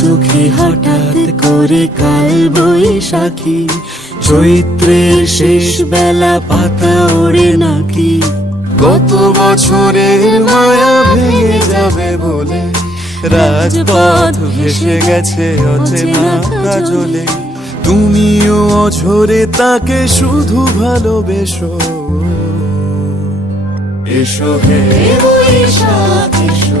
চোখে হঠাৎ করে কাল বৈশাখী চৈত্রের শেষ বেলা পাতা ওড়ে নাকি গত বছরের মায়া ভেঙে যাবে বলে রাজপথ ভেসে গেছে অচেনা কাজলে তুমিও অঝরে তাকে শুধু ভালোবেসো এসো হে বৈশাখ এসো